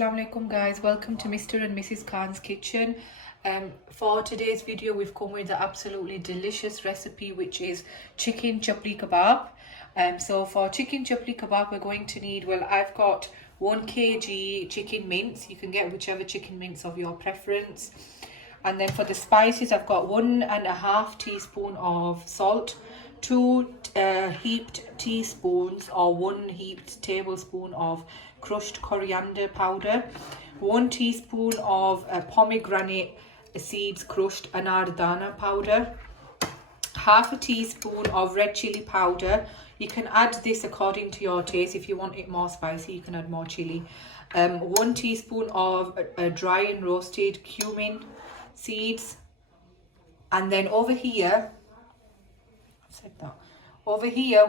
Assalamu alaikum guys, welcome to Mr. and Mrs. Khan's kitchen. For today's video we've come with an absolutely delicious recipe which is chicken chapli kebab. So for chicken chapli kebab we're going to need, well, I've got 1 kg chicken mince. You can get whichever chicken mince of your preference. And then for the spices I've got 1.5 teaspoon of salt, 2 heaped teaspoons or 1 heaped tablespoon of crushed coriander powder, 1 teaspoon of pomegranate seeds crushed anardana powder, half a teaspoon of red chili powder. You can add this according to your taste. If you want it more spicy you can add more chili. 1 teaspoon of dry and roasted cumin seeds. And then over here,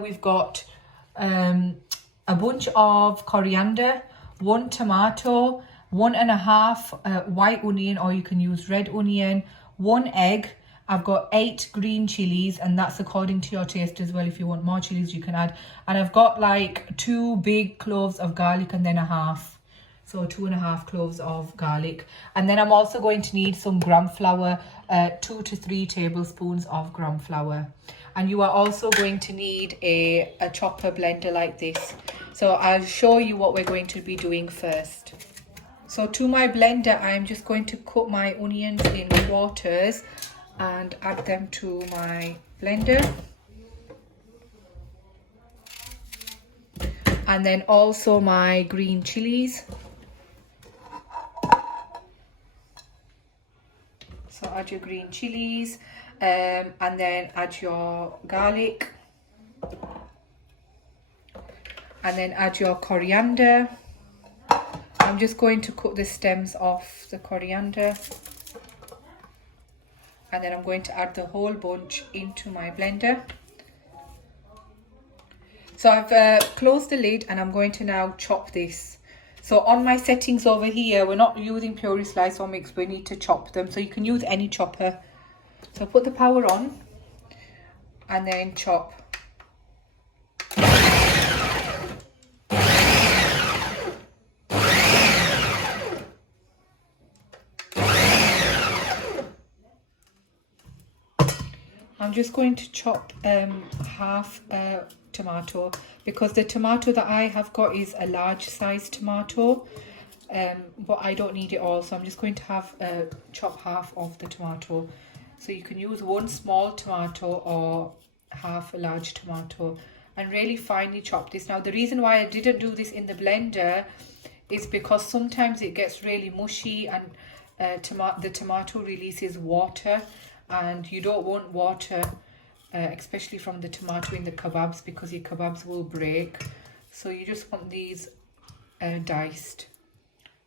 we've got a bunch of coriander, 1 tomato, 1.5 white onion, or you can use red onion, 1 egg. I've got 8 green chilies, and that's according to your taste as well. If you want more chilies you can add. And I've got like 2 big cloves of garlic and then a half. So 2.5 cloves of garlic. And then I'm also going to need some gram flour, 2 to 3 tablespoons of gram flour. And you are also going to need a chopper blender like this. So I'll show you what we're going to be doing first. So to my blender I'm just going to cut my onions in quarters and add them to my blender. And then also my green chilies. So add your green chilies, and then add your garlic, and then add your coriander. I'm just going to cut the stems off the coriander, and then I'm going to add the whole bunch into my blender. So I've closed the lid and I'm going to now chop this. So on my settings over here, we're not using puree slice or mix, we need to chop them. So you can use any chopper. So put the power on and then chop. I'm just going to chop half tomato, because the tomato that I have got is a large size tomato, but I don't need it all, so I'm just going to have chop half of the tomato. So you can use 1 small tomato or half a large tomato, and really finely chop this. Now the reason why I didn't do this in the blender is because sometimes it gets really mushy and the tomato releases water, and you don't want water especially from the tomato in the kebabs, because your kebabs will break. So you just want these diced.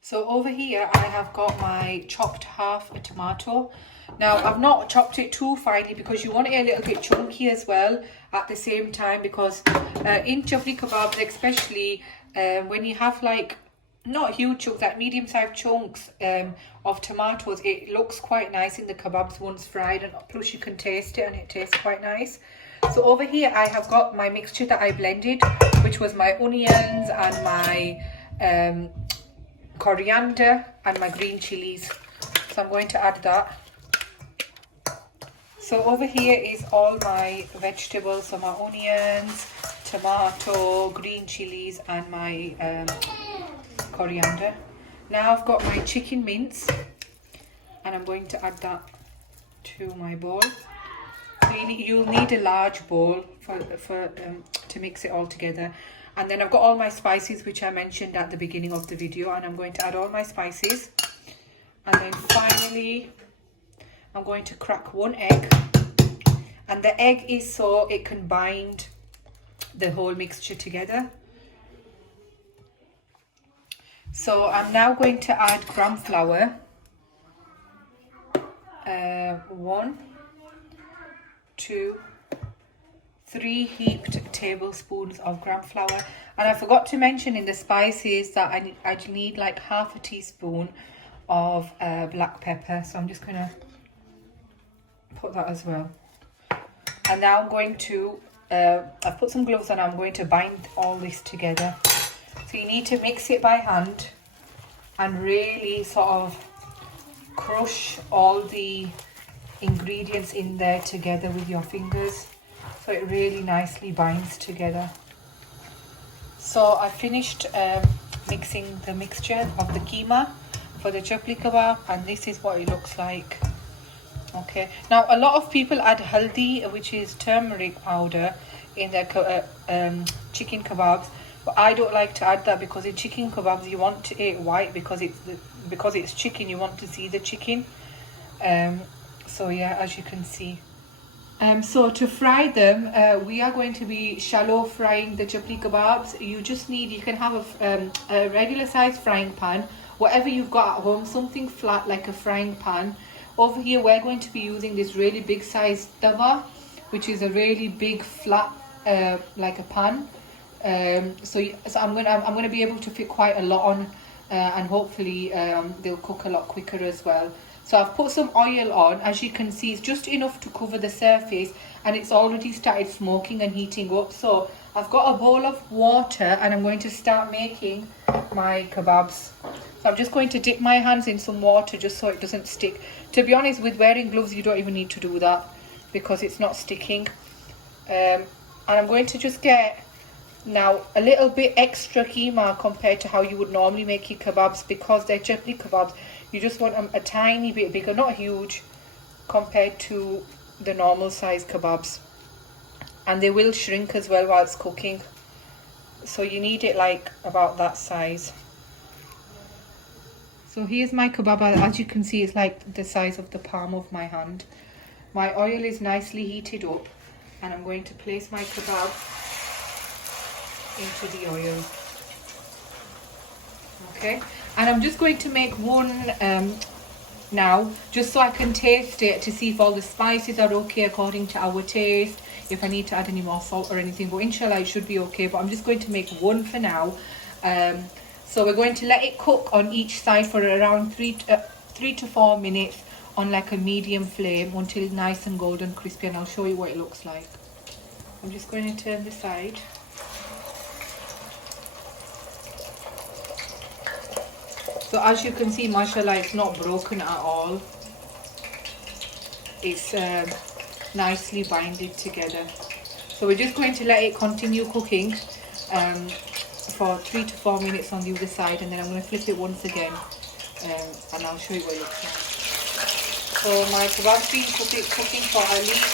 So over here I have got my chopped half a tomato. Now I've not chopped it too finely because you want it a little bit chunky as well at the same time, because in chapli kebabs especially, when you have like not huge chunks, like medium-sized chunks of tomatoes, it looks quite nice in the kebabs once fried, and plus you can taste it and it tastes quite nice. So over here I have got my mixture that I blended, which was my onions and my coriander and my green chilies. So I'm going to add that. So over here is all my vegetables, so my onions, tomato, green chilies and my coriander. Now I've got my chicken mince and I'm going to add that to my bowl. So you'll need a large bowl to mix it all together. And then I've got all my spices which I mentioned at the beginning of the video, and I'm going to add all my spices. And then finally I'm going to crack 1 egg, and the egg is so it can bind the whole mixture together. So I'm now going to add gram flour, 1, 2, 3 heaped tablespoons of gram flour. And I forgot to mention in the spices that I need like half a teaspoon of black pepper, so I'm just going to put that as well. And now I'm going to I've put some gloves on. I'm going to bind all this together. So you need to mix it by hand and really sort of crush all the ingredients in there together with your fingers, so it really nicely binds together. So I finished mixing the mixture of the keema for the chapli kebab, and this is what it looks like. Okay, now a lot of people add haldi, which is turmeric powder, in their chicken kebabs, but I don't like to add that, because in chicken kebabs you want it white, because it's chicken, you want to see the chicken. So yeah, as you can see. So to fry them, we are going to be shallow frying the chapli kebabs. You can have a regular size frying pan, whatever you've got at home, something flat like a frying pan. Over here we're going to be using this really big size tawa, which is a really big flat like a pan. So I'm gonna be able to fit quite a lot on, and hopefully they'll cook a lot quicker as well. So I've put some oil on. As you can see, it's just enough to cover the surface, and it's already started smoking and heating up. So I've got a bowl of water, and I'm going to start making my kebabs. So I'm just going to dip my hands in some water just so it doesn't stick. To be honest, with wearing gloves you don't even need to do that, because it's not sticking. And I'm going to just get now a little bit extra keema compared to how you would normally make your kebabs, because they're chapli kebabs. You just want them a tiny bit bigger, not huge, compared to the normal size kebabs. And they will shrink as well while it's cooking. So you need it like about that size. So here's my kebab. As you can see, it's like the size of the palm of my hand. My oil is nicely heated up, and I'm going to place my kebab into the oil. Okay, and I'm just going to make one now, just so I can taste it to see if all the spices are okay according to our taste, if I need to add any more salt or anything, but inshallah it should be okay. But I'm just going to make one for now. So we're going to let it cook on each side for around 3 to 4 minutes on like a medium flame until it's nice and golden crispy, and I'll show you what it looks like. I'm just going to turn the side. So as you can see, mashallah, it's not broken at all. It's nicely binded together. So we're just going to let it continue cooking for 3 to 4 minutes on the other side, and then I'm going to flip it once again, and I'll show you what it looks like. So my kebab's been cooking for at least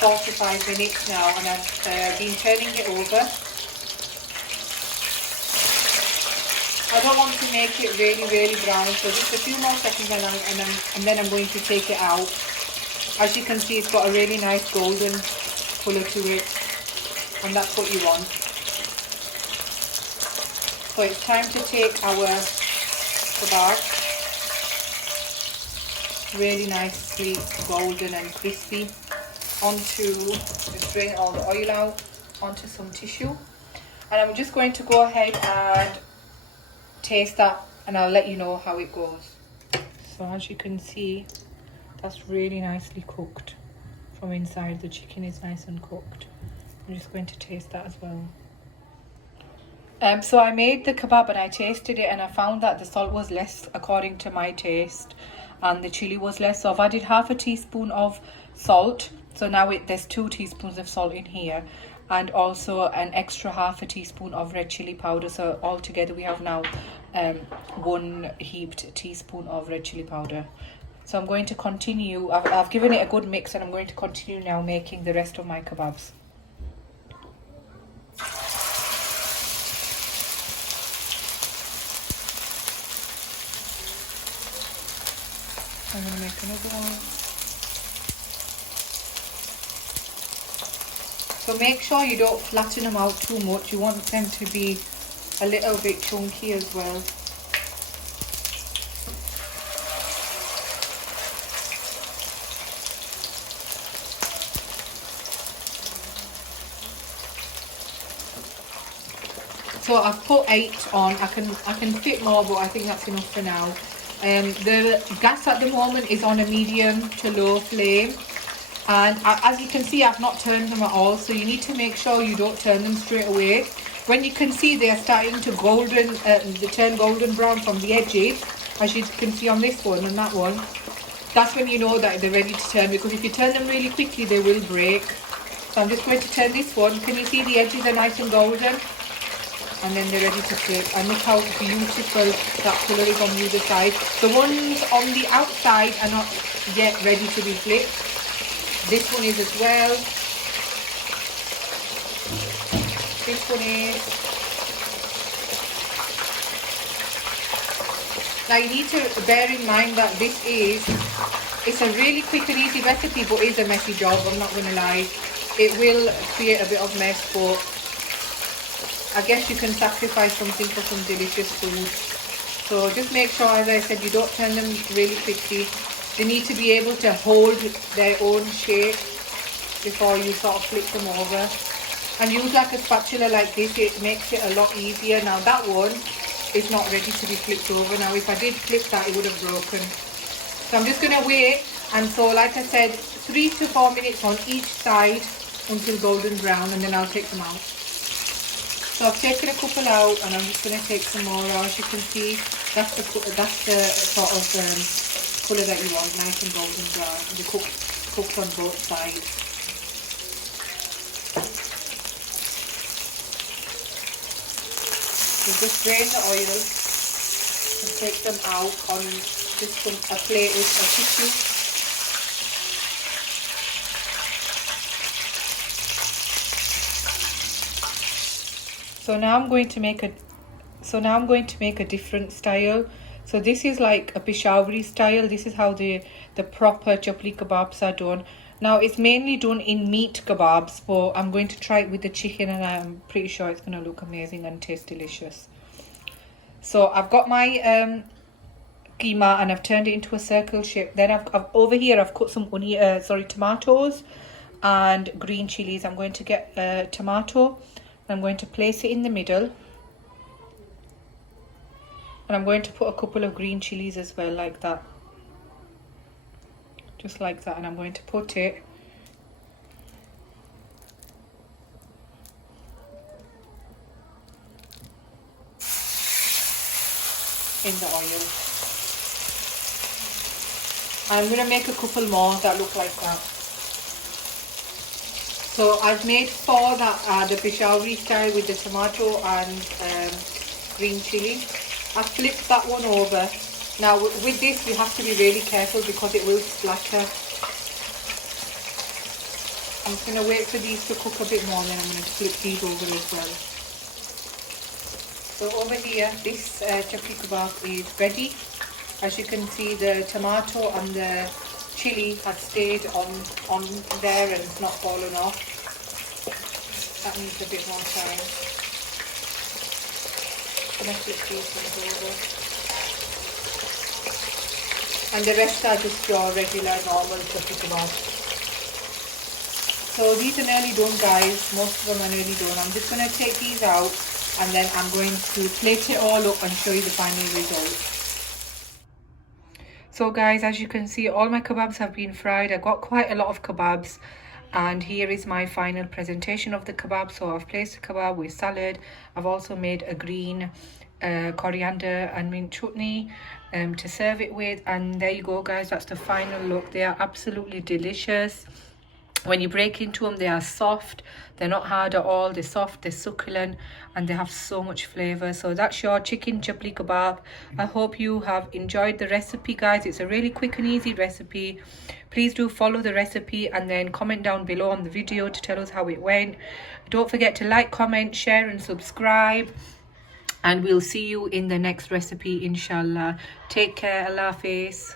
4 to 5 minutes now, and I've been turning it over. I don't want to make it really brown, so just a few more seconds, and then I'm going to take it out. As you can see, it's got a really nice golden colour to it, and that's what you want. So it's time to take our kebab, really nicely golden and crispy, just drain all the oil out onto some tissue, and I'm just going to go ahead and taste that, and I'll let you know how it goes. So as you can see, that's really nicely cooked from inside. The chicken is nice and cooked. I'm just going to taste that as well. So I made the kebab and I tasted it, and I found that the salt was less according to my taste, and the chili was less. So I've added half a teaspoon of salt. So now there's 2 teaspoons of salt in here, and also an extra half a teaspoon of red chili powder. So altogether we have now 1 heaped teaspoon of red chili powder. So I'm going to continue. I've given it a good mix, and I'm going to continue now making the rest of my kebabs. I'm going to make another one. So make sure you don't flatten them out too much. You want them to be a little bit chunky as well. So I've put 8 on. I can fit more, but I think that's enough for now. The gas at the moment is on a medium to low flame, and as you can see, I've not turned them at all. So you need to make sure you don't turn them straight away, when you can see they are starting to they turn golden brown from the edges, as you can see on this one and that one, that's when you know that they're ready to turn, because if you turn them really quickly they will break. So I'm just going to turn this one. Can you see the edges are nice and golden? And then they're ready to flip. And look how beautiful that colour is on the other side. The ones on the outside are not yet ready to be flipped. This one is as well. This one is. Now you need to bear in mind that it's a really quick and easy recipe, but it's a messy job, I'm not going to lie. It will create a bit of mess, but I guess you can sacrifice something for some delicious food. So just make sure, as I said, you don't turn them really quickly. They need to be able to hold their own shape before you sort of flip them over. And use like a spatula like this, it makes it a lot easier. Now that one is not ready to be flipped over. Now if I did flip that, it would have broken. So I'm just going to wait, and so like I said, 3 to 4 minutes on each side until golden brown, and then I'll take them out. So I've taken a couple out, and I'm just going to take some more out. As you can see, that's the sort of colour that you want, nice and golden brown. They cooked on both sides. So just drain the oil and take them out on just a plate with a tissue. So now I'm going to make a different style. So this is like a Peshawari style. This is how the proper chapli kebabs are done. Now it's mainly done in meat kebabs, but I'm going to try it with the chicken, and I'm pretty sure it's going to look amazing and taste delicious. So I've got my keema, and I've turned it into a circle shape. Then I've over here I've cut some tomatoes and green chilies. I'm going to get a tomato. I'm going to place it in the middle, and I'm going to put a couple of green chilies as well, like that, just like that. And I'm going to put it in the oil. I'm going to make a couple more that look like that. So I've made 4 that are the Peshawari style with the tomato and green chili. I've flipped that one over. Now with this you have to be really careful because it will splatter. I'm just going to wait for these to cook a bit more, and then I'm going to flip these over as well. So over here, this chapli kebab is ready. As you can see, the tomato and the chili has stayed on there and it's not fallen off. That needs a bit more time. I'm going to flip these ones over. And the rest are just your regular normal chapli kebabs. So these are nearly done, guys. Most of them are nearly done. I'm just going to take these out, and then I'm going to plate it all up and show you the final result. So guys, as you can see, all my kebabs have been fried. I got quite a lot of kebabs, and here is my final presentation of the kebab. So I've placed a kebab with salad. I've also made a green coriander and mint chutney to serve it with, and there you go, guys. That's the final look. They are absolutely delicious. When you break into them, they are soft. They're not hard at all. They're soft, they're succulent, and they have so much flavour. So that's your chicken chapli kebab. I hope you have enjoyed the recipe, guys. It's a really quick and easy recipe. Please do follow the recipe and then comment down below on the video to tell us how it went. Don't forget to like, comment, share and subscribe. And we'll see you in the next recipe, inshallah. Take care. Allah Hafiz.